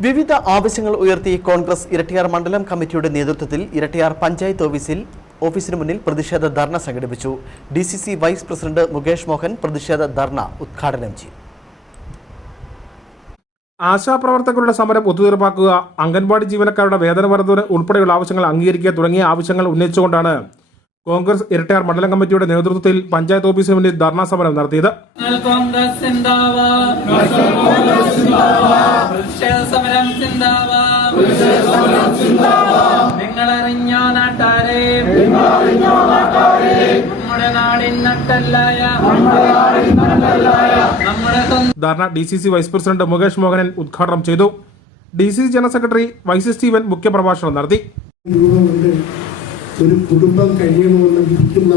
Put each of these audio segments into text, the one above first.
വിവിധ ആവശ്യങ്ങൾ ഉയർത്തി കോൺഗ്രസ് ഇരട്ടിയാർ മണ്ഡലം കമ്മിറ്റിയുടെ നേതൃത്വത്തിൽ ഇരട്ടിയാർ പഞ്ചായത്ത് ഓഫീസിന് മുന്നിൽ പ്രതിഷേധ ധർണ സംഘടിപ്പിച്ചു. DCC vice president Mukesh Mohan പ്രതിഷേധ ധർണ ഉദ്ഘാടനം ചെയ്തു. ആശാപ്രവർത്തകരുടെ സമരം ഒത്തുതീർപ്പാക്കുക, അംഗൻവാടി ജീവനക്കാരുടെ വേതന വർധന ഉൾപ്പെടെയുള്ള ആവശ്യങ്ങൾ അംഗീകരിക്കുക തുടങ്ങിയ ആവശ്യങ്ങൾ ഉന്നയിച്ചുകൊണ്ടാണ് കോൺഗ്രസ് ഇരട്ടിയാർ മണ്ഡലം കമ്മിറ്റിയുടെ നേതൃത്വത്തിൽ പഞ്ചായത്ത് ഓഫീസിന് മുന്നിൽ ധർണാ സമരം നടത്തിയത്. ധർണ DCC vice president Mukesh Mohanan ഉദ്ഘാടനം ചെയ്തു. DCC general secretary vice Steven മുഖ്യപ്രഭാഷണം നടത്തി. ഒരു കുടുംബം കഴിയണമെന്ന് വിധിക്കുന്ന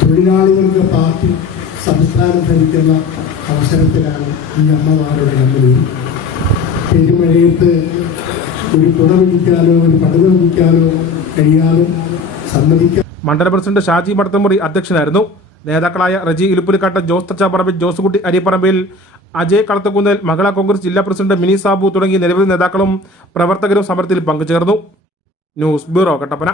തൊഴിലാളികളുടെ പാർട്ടി സംസ്ഥാനം ഭരിക്കുന്ന അവസരത്തിലാണ് ഈ അമ്മമാരുടെ കമ്പനി പെരുമഴയത്ത് ഒരു കുട പിടിക്കാനോ ഒരു പടുത പിടിക്കാനോ കഴിയാതെ സമ്മതിക്കാൻ. മണ്ഡല പ്രസിഡന്റ് ഷാജി മടത്തമുറി അധ്യക്ഷനായിരുന്നു. നേതാക്കളായ റജി ഇലുപ്പുലിക്കാട്ട്, ജോസ് തച്ചാപ്പറമ്പിൽ, ജോസുകുട്ടി അരിപ്പറമ്പിൽ, അജയ് കളത്തക്കുന്നേൽ, മഹിളാ കോൺഗ്രസ് ജില്ലാ പ്രസിഡന്റ് മിനി സാബു തുടങ്ങിയ നിരവധി നേതാക്കളും പ്രവർത്തകരും സമരത്തിൽ പങ്കുചേർന്നു. News bureau, Kattappana.